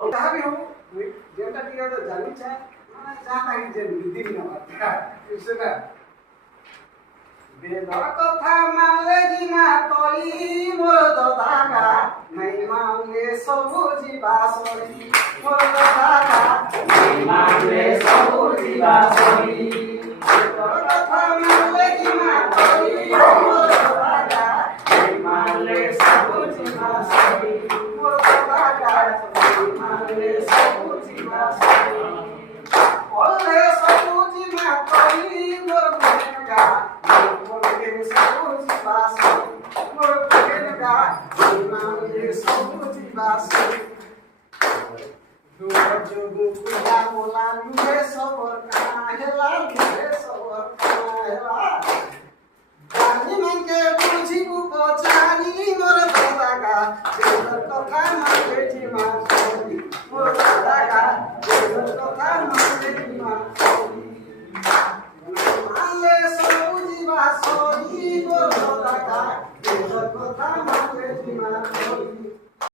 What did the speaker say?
ଯାହା ବି ହଉ ଯେନ୍ଟା ଟିକେ ଜାଣିଛେ ମାନେ ଯାହା ନାହିଁ ଯେ ଦି ନବା ସେଟା ବେଦର କଥା ମାନିଲେ ଜିନା ତଳି ମୋର ଦଦାଗା ନାଇଁ ମାନିଲେ ସବୁ ଯିବା ସରି ମୋର ଦଦାଗା ନାଇଁ ମାନିଲେ ସବୁ ଯିବା ସରି ବେଦର କଥା ମାନିଲେ ଜିନା ତଳି ମୋର ଦଦାଗା ନାଇଁ ମାନିଲେ ସବୁ ଯିବା ସରି ମୋର ଦଦାଗା ନାଇଁ ମାନିଲେ ସବୁ ଯିବା ସରି ଓଲେ ସବୁ ଯିବା ତଳି ମୋର ଦଦାଗା কথা